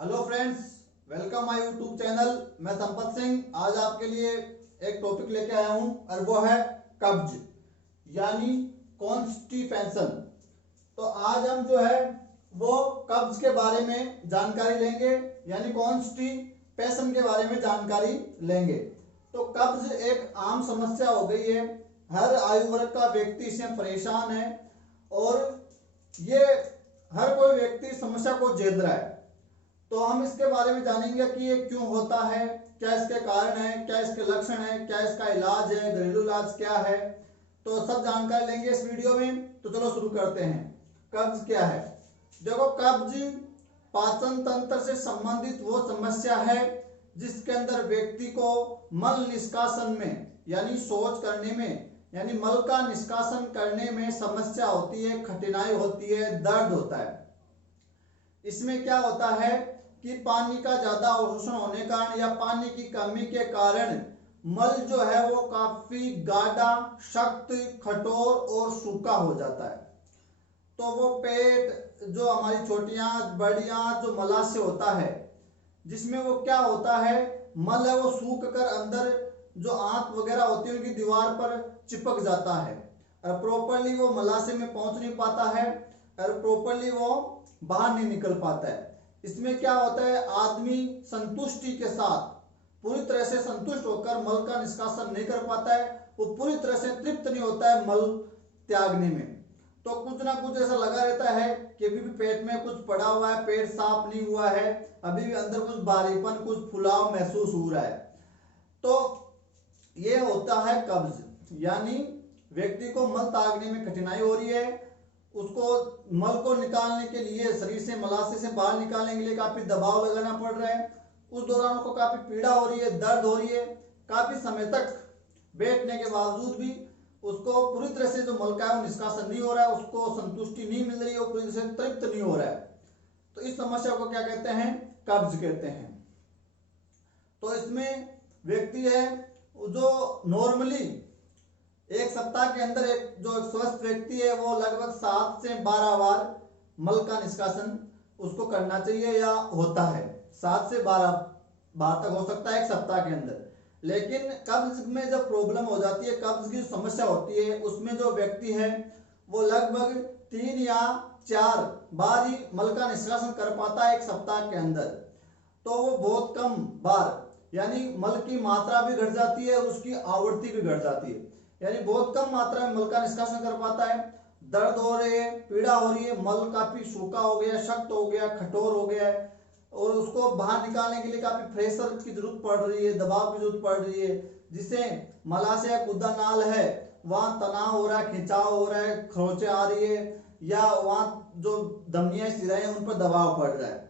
Hello friends, welcome my YouTube channel. मैं संपत सिंह आज आपके लिए एक टॉपिक लेके आया हूं और वो है कब्ज यानी कॉन्स्टिपेशन। तो आज हम जो है वो कब्ज के बारे में जानकारी लेंगे यानी कॉन्स्टिपेशन के बारे में जानकारी लेंगे। तो कब्ज एक आम समस्या हो गई है, हर आयु वर्ग का व्यक्ति इससे परेशान है और ये हर कोई व्यक्ति समस्या को झेल रहा है। तो हम इसके बारे में जानेंगे कि ये क्यों होता है, क्या इसके कारण है, क्या इसके लक्षण है, क्या इसका इलाज है, घरेलू इलाज क्या है। तो सब जानकारी लेंगे इस वीडियो में। तो चलो शुरू करते हैं। कब्ज क्या है? देखो, कब्ज पाचन तंत्र से संबंधित वो समस्या है जिसके अंदर व्यक्ति को मल निष्कासन में यानी शौच करने में यानी मल का निष्कासन करने में समस्या होती है, कठिनाई होती है, दर्द होता है। इसमें क्या होता है कि पानी का ज्यादा अवशोषण होने के कारण या पानी की कमी के कारण मल जो है वो काफी गाढ़ा, सख्त, कठोर और सूखा हो जाता है। तो वो पेट जो हमारी छोटियां बड़ियां जो मलाशय होता है जिसमें वो क्या होता है, मल है वो सूख कर अंदर जो आंत वगैरह होती है उनकी दीवार पर चिपक जाता है और प्रॉपरली वो मलाशय में पहुंच नहीं पाता है और प्रॉपरली वो बाहर नहीं निकल पाता है। इसमें क्या होता है, आदमी संतुष्टि के साथ पूरी तरह से संतुष्ट होकर मल का निष्कासन नहीं कर पाता है, वो पूरी तरह से तृप्त नहीं होता है मल त्यागने में। तो कुछ ना कुछ ऐसा लगा रहता है कि अभी भी पेट में कुछ पड़ा हुआ है, पेट साफ नहीं हुआ है, अभी भी अंदर कुछ भारीपन, कुछ फुलाव महसूस हो रहा है। तो ये होता है कब्ज यानी व्यक्ति को मल त्यागने में कठिनाई हो रही है, उसको मल को निकालने के लिए शरीर से मलाशय से बाहर निकालने के लिए काफी दबाव लगाना पड़ रहा है। उस दौरान उसको काफी पीड़ा हो रही है, दर्द हो रही है, काफी समय तक बैठने के बावजूद भी उसको पूरी तरह से जो मल का है वो निष्कासन नहीं हो रहा है, उसको संतुष्टि नहीं मिल रही है, वो पूरी तरह से तृप्त नहीं हो रहा है। तो इस समस्या को क्या कहते हैं? कब्ज कहते हैं। तो इसमें व्यक्ति है जो नॉर्मली एक सप्ताह के अंदर एक जो स्वस्थ व्यक्ति है वो लगभग 7 से 12 बार मल का निष्कासन उसको करना चाहिए या होता है। 7 से 12 बार तक हो सकता है एक सप्ताह के अंदर। लेकिन कब्ज में जब प्रॉब्लम हो जाती है, कब्ज की समस्या होती है, उसमें जो व्यक्ति है वो लगभग 3 या 4 बार ही मल का निष्कासन कर पाता है एक सप्ताह के अंदर। तो वो बहुत कम बार यानी मल की मात्रा भी घट जाती है और उसकी आवृत्ति भी घट जाती है, यानी बहुत कम मात्रा में मल का निष्कासन कर पाता है। दर्द हो रही है, पीड़ा हो रही है, मल काफी सूखा हो गया, सख्त हो गया, कठोर हो गया है और उसको बाहर निकालने के लिए काफी प्रेशर की जरूरत पड़ रही है, दबाव की जरूरत पड़ रही है, जिससे मलाशय गुदा नाल है वहां तनाव हो रहा है, खिंचाव हो रहा है, खरोंचे आ रही है या वहां जो धमनियां सिराएं उन पर दबाव पड़ रहा है।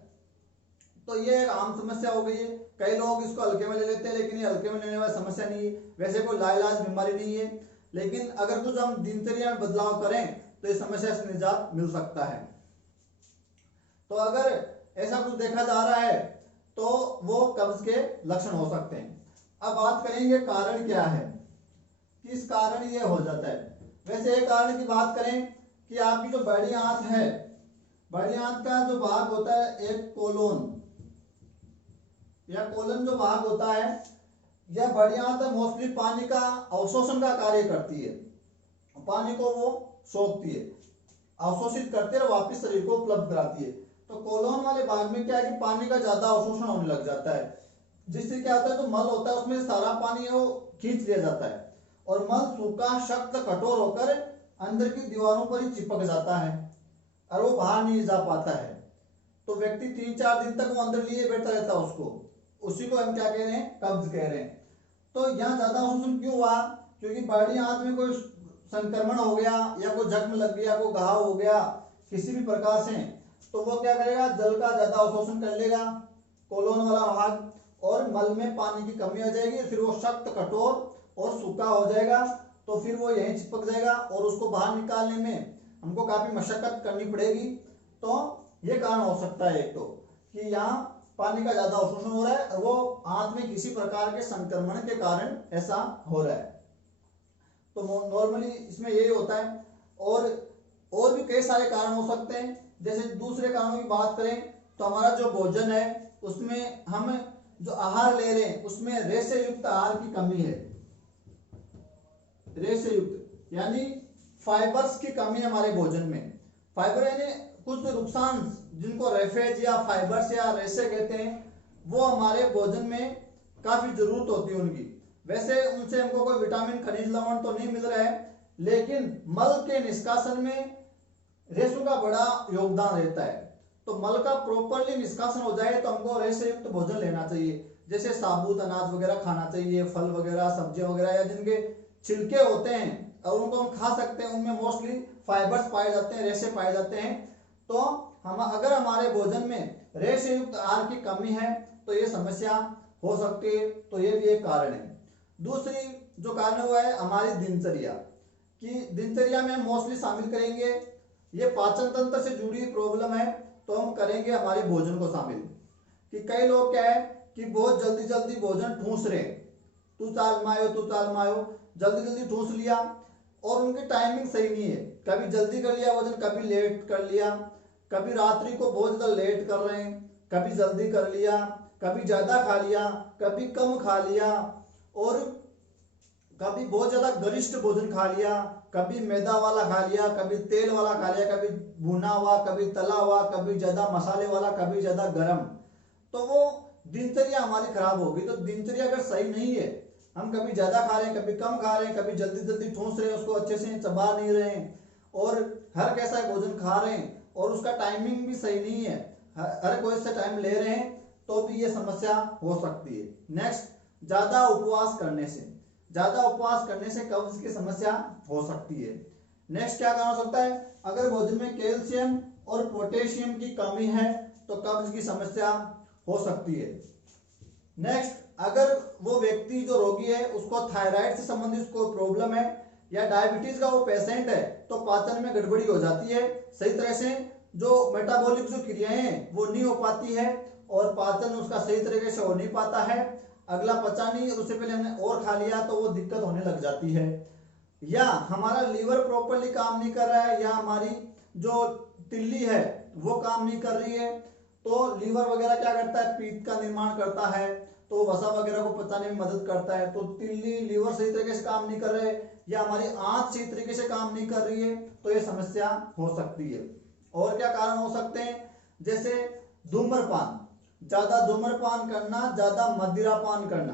तो ये एक आम समस्या हो गई है। कई लोग इसको हल्के में ले लेते हैं, लेकिन ये हल्के में लेने वाली समस्या नहीं है, वैसे कोई लाइलाज बीमारी नहीं है। लेकिन अगर कुछ हम दिनचर्या में बदलाव करें तो इस समस्या से निजात मिल सकता है। तो अगर ऐसा कुछ देखा जा रहा है तो वो कब्ज के लक्षण हो सकते हैं। अब बात करेंगे कारण क्या है, किस कारण ये हो जाता है। वैसे एक कारण की बात करें कि आपकी जो बड़ी आंत है, बड़ी आंत का जो भाग होता है एक कोलोन या कोलन जो भाग होता है, यह बड़ी आंत मोस्टली पानी का अवशोषण का कार्य करती है, पानी को वो सोखती है, अवशोषित करती है और वापस शरीर को उपलब्ध कराती है। तो कोलोन वाले भाग में क्या है कि पानी का ज्यादा अवशोषण होने लग जाता है, जिससे क्या होता है, तो मल होता है उसमें सारा पानी है वो खींच लिया जाता है और मल सूखा, सख्त, कठोर होकर अंदर की दीवारों पर ही चिपक जाता है और वो बाहर नहीं जा पाता है। तो व्यक्ति 3-4 दिन तक वो अंदर लिए बैठा रहता है, उसको उसी को हम क्या कह रहे हैं, कब्ज कह रहे हैं। तो यहाँ ज्यादा अवशोषण क्यों हुआ? क्योंकि बड़ी आंत में कोई संक्रमण हो गया या कोई जख्म लग गया, कोई घाव हो गया किसी भी प्रकार से, तो वो क्या करेगा, जल का ज्यादा अवशोषण कर लेगा कोलोन वाला भाग और मल में पानी की कमी आ जाएगी, फिर वो सख्त, कठोर और सूखा हो जाएगा। तो फिर वो यहीं चिपक जाएगा और उसको बाहर निकालने में हमको काफी मशक्कत करनी पड़ेगी। तो ये कारण हो सकता है एक तो कि यहाँ पानी का ज्यादा अवशोषण हो रहा है और वो आंत में किसी प्रकार के संक्रमण के कारण ऐसा हो रहा है। तो नॉर्मली इसमें यही होता है और भी कई सारे कारण हो सकते हैं। जैसे दूसरे कारणों की बात करें तो हमारा जो भोजन है उसमें हम जो आहार ले रहे हैं उसमें रेशे युक्त आहार की कमी है। रेशे युक्त यानी फाइबर्स की कमी है हमारे भोजन में। फाइबर यानी कुछ नुकसान जिनको रेफेज या फाइबर्स या रेशे कहते हैं, वो हमारे भोजन में काफी जरूरत होती है उनकी। वैसे उनसे हमको कोई विटामिन खनिज लवण तो नहीं मिल रहा है, लेकिन मल के निष्कासन में रेशों का बड़ा योगदान रहता है। तो मल का प्रॉपरली निष्कासन हो जाए तो हमको रेशे युक्त भोजन लेना चाहिए, जैसे साबुत अनाज वगैरह खाना चाहिए, फल वगैरह, सब्जियां वगैरह, या जिनके छिलके होते हैं और उनको हम खा सकते हैं, उनमें मोस्टली फाइबर्स पाए जाते हैं, रेशे पाए जाते हैं। तो हम अगर हमारे भोजन में रेशे युक्त आहार की कमी है तो ये समस्या हो सकती है, तो ये भी एक कारण है। दूसरी जो कारण हुआ है हमारी दिनचर्या, कि दिनचर्या में हम मोस्टली शामिल करेंगे, ये पाचन तंत्र से जुड़ी प्रॉब्लम है तो हम करेंगे हमारे भोजन को शामिल। कि कई लोग क्या है कि बहुत जल्दी जल्दी भोजन ठूस रहे, तू चाल मायो, जल्दी जल्दी ठूस लिया और उनकी टाइमिंग सही नहीं है, कभी जल्दी कर लिया भोजन, कभी लेट कर लिया, कभी रात्रि को बहुत ज्यादा लेट कर रहे हैं, कभी जल्दी कर लिया, कभी ज्यादा खा लिया, कभी कम खा लिया, और कभी बहुत ज्यादा गरिष्ठ भोजन खा लिया, कभी मैदा वाला खा लिया, कभी तेल वाला खा लिया, कभी भुना हुआ, कभी तला हुआ, कभी ज्यादा मसाले वाला, कभी ज्यादा गरम। तो वो दिनचर्या हमारी खराब होगी। तो दिनचर्या अगर सही नहीं है, हम कभी ज्यादा खा रहे हैं, कभी कम खा रहे हैं, कभी जल्दी जल्दी ठूस रहे हैं, उसको अच्छे से चबा नहीं रहे हैं, और हर कैसा भोजन खा रहे हैं और उसका टाइमिंग भी सही नहीं है, हर कोई से टाइम ले रहे हैं, तो भी ये समस्या हो सकती है। नेक्स्ट, ज्यादा उपवास करने से कब्ज की समस्या हो सकती है। नेक्स्ट क्या कारण हो सकता है, अगर भोजन में कैल्शियम और पोटेशियम की कमी है तो कब्ज की समस्या हो सकती है। नेक्स्ट, अगर वो व्यक्ति जो रोगी है उसको थायराइड से संबंधित कोई प्रॉब्लम है या डायबिटीज का वो पेशेंट है तो पाचन में गड़बड़ी हो जाती है, सही तरह से जो मेटाबॉलिक जो क्रियाएं हैं वो नहीं हो पाती है और पाचन उसका सही तरीके से हो नहीं पाता है, अगला पचा नहीं, उससे पहले हमने और खा लिया तो वो दिक्कत होने लग जाती है। या हमारा लीवर प्रॉपरली काम नहीं कर रहा है, या हमारी जो तिल्ली है वो काम नहीं कर रही है, तो लीवर वगैरह क्या करता है, पीत का निर्माण करता है, तो वसा वगैरह को पचाने में मदद करता है। तो तिल्ली, लीवर सही तरीके से काम नहीं कर रहे, या हमारी आंत सही तरीके से काम नहीं कर रही है, तो ये समस्या हो सकती है। और क्या कारण हो सकते हैं, जैसे धूम्रपान, ज्यादा धूम्रपान करना, ज्यादा मदिरापान करना।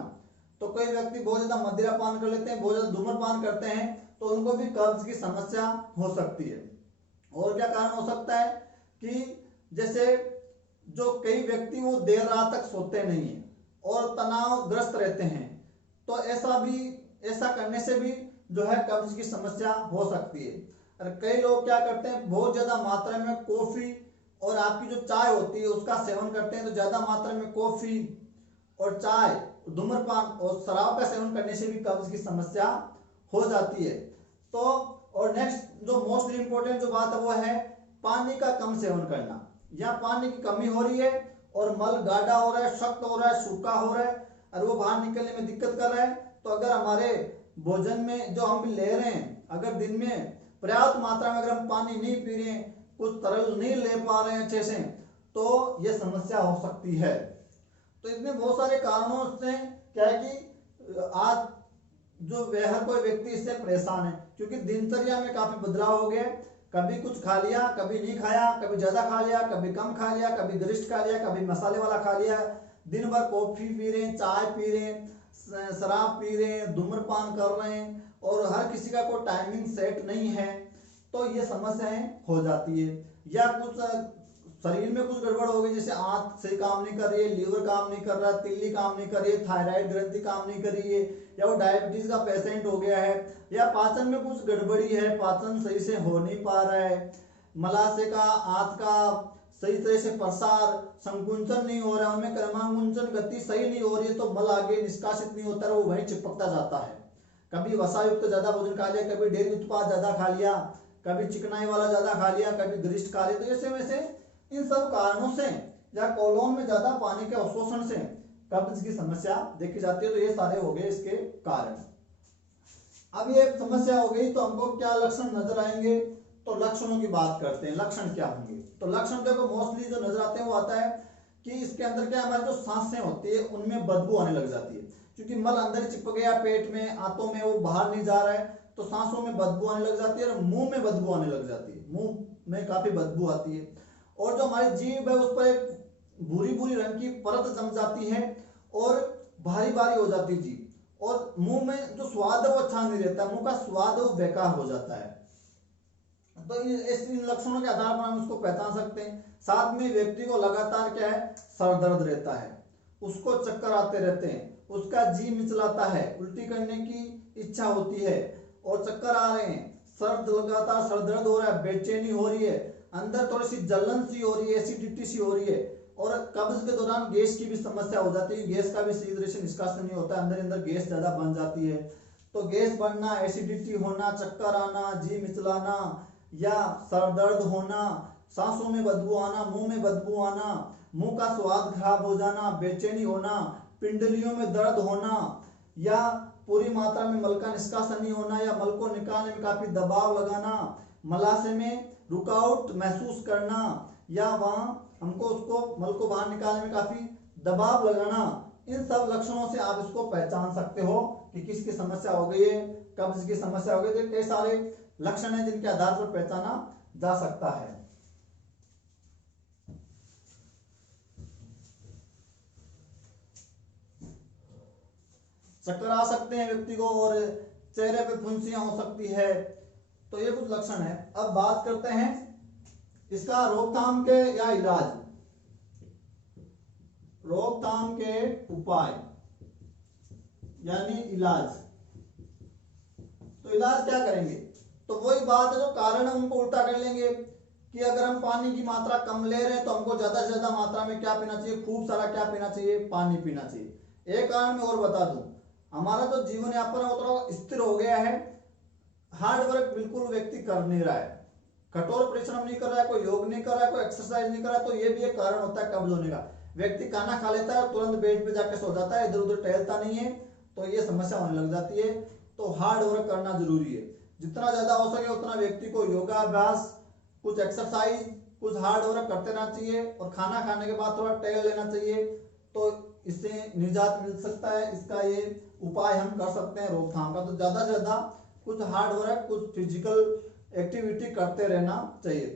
तो कोई व्यक्ति बहुत ज्यादा मदिरापान कर लेते हैं, बहुत ज्यादा धूम्रपान करते हैं, तो उनको भी कब्ज की समस्या हो सकती है। और क्या कारण हो सकता है कि जैसे जो कई व्यक्ति वो देर रात तक सोते नहीं है और तनावग्रस्त रहते हैं, तो ऐसा करने से भी जो है कब्ज की समस्या हो सकती है। और कई लोग क्या करते हैं, बहुत ज्यादा मात्रा में कॉफी और आपकी जो चाय होती है उसका सेवन करते हैं, तो ज्यादा मात्रा में कॉफी और चाय, धूम्रपान और शराब का सेवन करने से भी कब्ज की समस्या हो जाती है। तो और नेक्स्ट जो मोस्ट इंपोर्टेंट जो बात है वो है पानी का कम सेवन करना। या पानी की कमी हो रही है और मल गाढ़ा हो रहा है, सख्त हो रहा है, सूखा हो रहा है और वो बाहर निकलने में दिक्कत कर रहा है, तो अगर हमारे भोजन में जो हम ले रहे हैं, अगर दिन में पर्याप्त मात्रा में अगर हम पानी नहीं पी रहे हैं, कुछ तरल नहीं ले पा रहे हैं अच्छे से, तो ये समस्या हो सकती है। तो इसमें बहुत सारे कारणों से क्या है कि आज जो हर कोई व्यक्ति इससे परेशान है, क्योंकि दिनचर्या में काफी बदलाव हो गया। कभी कुछ खा लिया, कभी नहीं खाया, कभी ज्यादा खा लिया, कभी कम खा लिया, कभी गरिष्ठ खा लिया, कभी मसाले वाला खा लिया, दिन भर कॉफी पी रहे हैं, चाय पी रहे हैं, शराब पी रहे हैं, धूम्रपान कर रहे हैं, और हर किसी का कोई टाइमिंग सेट नहीं है, तो ये समस्याएं हो जाती है। या कुछ शरीर में कुछ गड़बड़ हो गई, जैसे आंत सही काम नहीं कर रही है, लीवर काम नहीं कर रहा, तिल्ली काम नहीं कर रही है, थायराइड ग्रंथि काम नहीं कर रही है, या वो डायबिटीज का पेशेंट हो गया है, या पाचन में कुछ गड़बड़ी है, पाचन सही से हो नहीं पा रहा है, मलाशय का, आंत का सही तरह से प्रसार, संकुंचन नहीं हो रहा है, उनमें क्रमांकुंचन गति सही नहीं हो रही है, तो मल आगे निष्कासित नहीं होता है, वो वहीं चिपकता जाता है। कभी वसायुक्त ज्यादा भोजन खा लिया, कभी डेयरी उत्पाद ज्यादा खा लिया, कभी चिकनाई वाला ज्यादा खा लिया, कभी गरिष्ठ खा लिया, तो ऐसे वैसे इन सब कारणों से या कोलोन में ज्यादा पानी के अवशोषण से कब्ज की समस्या देखी जाती है। तो ये सारे हो गए इसके कारण। अब ये समस्या हो गई तो हमको क्या लक्षण नजर आएंगे, तो लक्षणों की बात करते हैं। लक्षण क्या होंगे, तो लक्षण देखो मोस्टली जो नजर आते हैं वो आता है कि इसके अंदर क्या हमारी जो सांसें होती है उनमें बदबू आने लग जाती है, क्योंकि मल अंदर ही चिपक गया पेट में, आंतों में, वो बाहर नहीं जा रहा है, तो सांसों में बदबू आने लग जाती है और मुंह में बदबू आने लग जाती है, मुंह में काफी बदबू आती है। और जो हमारी जीभ है उस पर एक भूरी भूरी रंग की परत जम जाती है और भारी भारी हो जाती है जीभ, और मुंह में जो स्वाद है वो अच्छा नहीं रहता, मुंह का स्वाद वो बेकार हो जाता है। तो इन लक्षणों के आधार पर हम उसको पहचान सकते हैं। साथ में व्यक्ति को लगातार क्या है, सर दर्द रहता है, उसको चक्कर आते रहते हैं, उसका जी मिचलाता है, उल्टी करने की इच्छा होती है और चक्कर आ रहे हैं, लगातार सर दर्द हो रहा है, बेचैनी हो रही है, अंदर थोड़ी सी जलन सी हो रही है, एसिडिटी सी हो रही है, और कब्ज के दौरान गैस की भी समस्या हो जाती है, गैस का भी सही तरह से निष्कासन नहीं होता, अंदर गैस ज्यादा बन जाती है। तो गैस बढ़ना, एसिडिटी होना, चक्कर आना, जी मिचलाना या सर दर्द होना, सांसों में बदबू आना, मुंह में बदबू आना, मुंह का स्वाद खराब हो जाना, बेचैनी होना, पिंडलियों में दर्द होना, या पूरी मात्रा में मल का निष्कासन नहीं होना, या मल को निकालने में काफी दबाव लगाना, मलाशय में रुकावट महसूस करना, या वहां हमको उसको मल को बाहर निकालने में काफी दबाव लगाना, इन सब लक्षणों से आप इसको पहचान सकते हो कि किसकी समस्या हो गई है, कब्ज की समस्या हो गई। तो कई सारे लक्षण हैं जिनके आधार पर पहचाना जा सकता है। चक्कर आ सकते हैं व्यक्ति को और चेहरे पे फुंसियां हो सकती है, तो ये कुछ लक्षण है। अब बात करते हैं इसका रोकथाम के या इलाज, रोकथाम के उपाय यानी इलाज। तो इलाज क्या करेंगे, तो वही बात है, जो कारण है उनको उल्टा कर लेंगे कि अगर हम पानी की मात्रा कम ले रहे हैं तो हमको ज्यादा से ज्यादा मात्रा में क्या पीना चाहिए, खूब सारा क्या पीना चाहिए, पानी पीना चाहिए। एक कारण मैं और बता दूं, हमारा जो जीवन यापन है वो थोड़ा स्थिर हो गया है, हार्ड वर्क बिल्कुल व्यक्ति कर नहीं रहा है, कठोर परिश्रम नहीं कर रहा है, कोई योग नहीं कर रहा है, कोई एक्सरसाइज नहीं कर रहा है, तो ये भी एक कारण होता है कब्ज होने का। व्यक्ति खाना खा लेता है और तुरंत बेड पे जाके सो जाता है, इधर उधर टहलता नहीं है, तो ये समस्या होने लग जाती है। तो हार्ड वर्क करना जरूरी है, जितना ज्यादा हो सके उतना व्यक्ति को योगाभ्यास, कुछ एक्सरसाइज, कुछ हार्ड वर्क करते रहना चाहिए, और खाना खाने के बाद थोड़ा टहल लेना चाहिए, तो इससे निजात मिल सकता है। इसका ये उपाय हम कर सकते हैं रोकथाम का। तो ज्यादा से ज्यादा कुछ हार्ड वर्क, कुछ फिजिकल एक्टिविटी करते रहना चाहिए।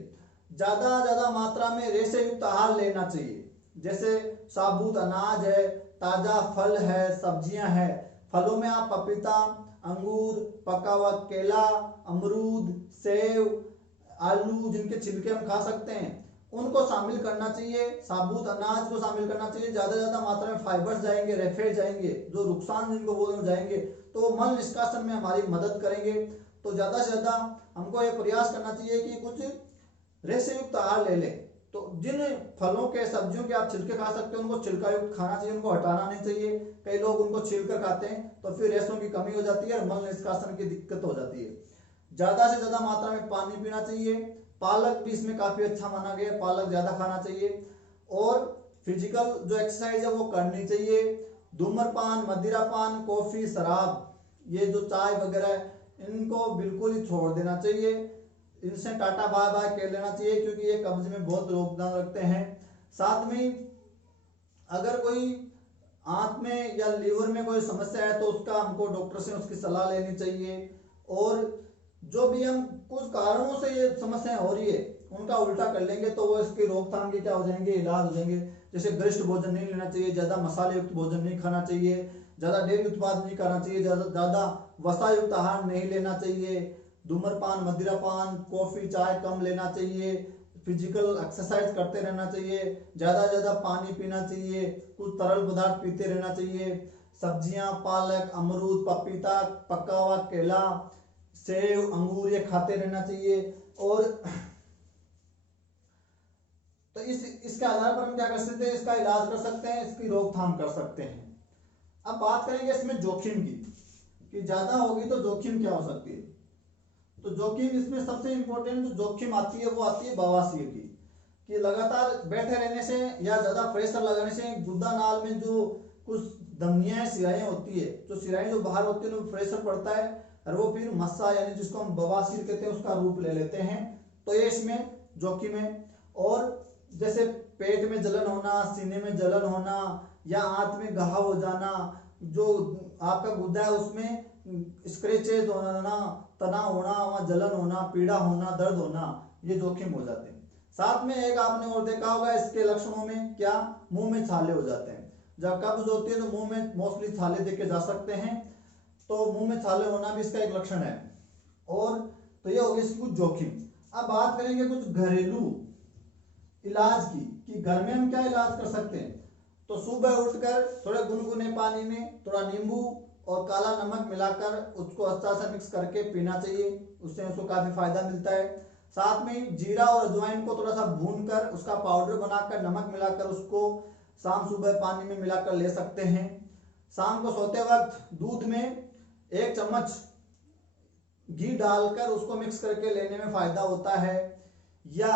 ज्यादा मात्रा में रेशे युक्त आहार लेना चाहिए, जैसे साबुत अनाज है, ताजा फल है, सब्जियां है। फलों में आप पपीता, अंगूर, पका हुआ केला, अमरूद, सेव, आलू जिनके छिलके हम खा सकते हैं, उनको शामिल करना चाहिए। साबुत अनाज को शामिल करना चाहिए। ज्यादा मात्रा में फाइबर्स जाएंगे, रेफेज जाएंगे, जो नुकसान जिनको बोल रहे जाएंगे, तो मल निष्कासन में हमारी मदद करेंगे। तो ज्यादा से ज्यादा हमको ये प्रयास करना चाहिए कि कुछ रेशे युक्त आहार ले लें। तो जिन फलों के, सब्जियों के आप छिलके खा सकते हो, उनको छिलका युक्त खाना चाहिए, उनको हटाना नहीं चाहिए। कई लोग उनको छीलकर खाते हैं तो फिर रेशों की कमी हो जाती है और मल निष्कासन की दिक्कत हो जाती है। ज्यादा से ज्यादा मात्रा में पानी पीना चाहिए। पालक भी इसमें काफी अच्छा माना गया, पालक ज्यादा खाना चाहिए। और फिजिकल जो एक्सरसाइज है वो करनी चाहिए। धूम्रपान, मदिरापान, कॉफी, शराब, ये जो चाय वगैरह, इनको बिल्कुल ही छोड़ देना चाहिए। इनसे टाटा बाय बाय कर लेना चाहिए, क्योंकि ये कब्ज में बहुत योगदान रखते हैं। साथ में अगर कोई आंत में या लीवर में कोई समस्या है तो उसका हमको डॉक्टर से उसकी सलाह लेनी चाहिए। और जो भी हम कुछ कारणों से ये समस्याएं हो रही है उनका उल्टा कर लेंगे तो वो इसकी रोकथाम के क्या हो जाएंगे, इलाज हो जाएंगे। जैसे गरिष्ठ भोजन नहीं लेना चाहिए, ज्यादा मसाले युक्त भोजन नहीं खाना चाहिए, ज्यादा डेयरी उत्पाद नहीं करना चाहिए, ज्यादा वसा युक्त आहार नहीं लेना चाहिए, धूम्रपान, मदिरापान, कॉफी, चाय कम लेना चाहिए, फिजिकल एक्सरसाइज करते रहना चाहिए, ज्यादा पानी पीना चाहिए, कुछ तरल पदार्थ पीते रहना चाहिए। सब्जियां, पालक, अमरूद, पपीता, पका हुआ केला, सेव, अंगूर, ये खाते रहना चाहिए। और तो इसके आधार पर हम क्या कर सकते हैं, इसका इलाज कर सकते हैं, इसकी रोकथाम कर सकते हैं। अब बात करेंगे इसमें जोखिम की, कि ज्यादा होगी तो जोखिम क्या हो सकती है। तो जोखिम इसमें सबसे इंपॉर्टेंट जो जोखिम आती है वो आती है बवासीर की, कि लगातार बैठे रहने से या ज्यादा प्रेशर लगाने से गुर्दा नाल में जो कुछ धमनियां, सिराएं होती है, जो सिराएं जो बाहर होती है उनमें प्रेशर पड़ता है और वो फिर मस्सा यानी जिसको हम बवासीर कहते हैं उसका रूप ले लेते हैं। तो ये इसमें जोखिम है। और जैसे पेट में जलन होना, सीने में जलन होना या आंत में घाव हो जाना, जो आपका गुर्दा है उसमें स्क्रैचेज होना, तनाव होना, वहाँ जलन होना, पीड़ा होना, दर्द होना, ये जोखिम हो जाते हैं। साथ में एक आपने और देखा होगा इसके लक्षणों में क्या, मुंह में छाले हो जाते हैं। जब कब्ज होती है तो मुंह में मोस्टली छाले देखे जा सकते हैं, तो मुंह में छाले होना भी इसका एक लक्षण है। और तो ये हो गई इसकी कुछ जोखिम। अब बात करेंगे कुछ घरेलू इलाज की कि घर में हम क्या इलाज कर सकते हैं। तो सुबह उठकर थोड़े गुनगुने पानी में थोड़ा नींबू और काला नमक मिलाकर उसको अच्छा सा मिक्स करके पीना चाहिए, उससे उसको काफी फायदा मिलता है। साथ में जीरा और अजवाइन को थोड़ा सा भूनकर उसका पाउडर बनाकर नमक मिलाकर उसको शाम सुबह पानी में मिलाकर ले सकते हैं। शाम को सोते वक्त दूध में 1 चम्मच घी डालकर उसको मिक्स करके लेने में फायदा होता है। या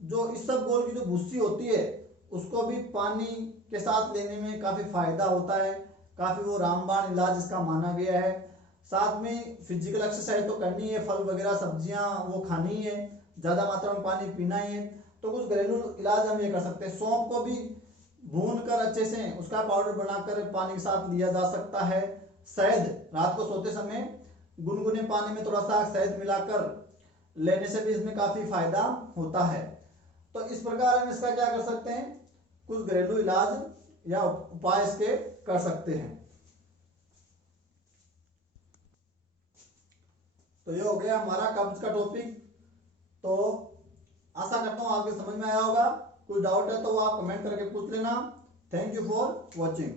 जो इसबगोल की जो भुस्सी होती है उसको भी पानी के साथ लेने में काफी फायदा होता है, काफी वो रामबाण इलाज इसका माना गया है। साथ में फिजिकल एक्सरसाइज तो करनी है, फल वगैरह सब्जियां वो खानी है, ज्यादा मात्रा में पानी पीना है। तो कुछ घरेलू इलाज हम ये कर सकते हैं। सौंफ को भी भून कर अच्छे से उसका पाउडर बनाकर पानी के साथ लिया जा सकता है। शहद रात को सोते समय गुनगुने पानी में थोड़ा सा शहद मिलाकर लेने से भी इसमें काफी फायदा होता है। तो इस प्रकार हम इसका क्या कर सकते हैं, कुछ घरेलू इलाज या उपाय इसके कर सकते हैं। तो ये हो गया हमारा कब्ज का टॉपिक। तो आशा करता हूं आपके समझ में आया होगा। कोई डाउट है तो वो आप कमेंट करके पूछ लेना। Thank you for watching.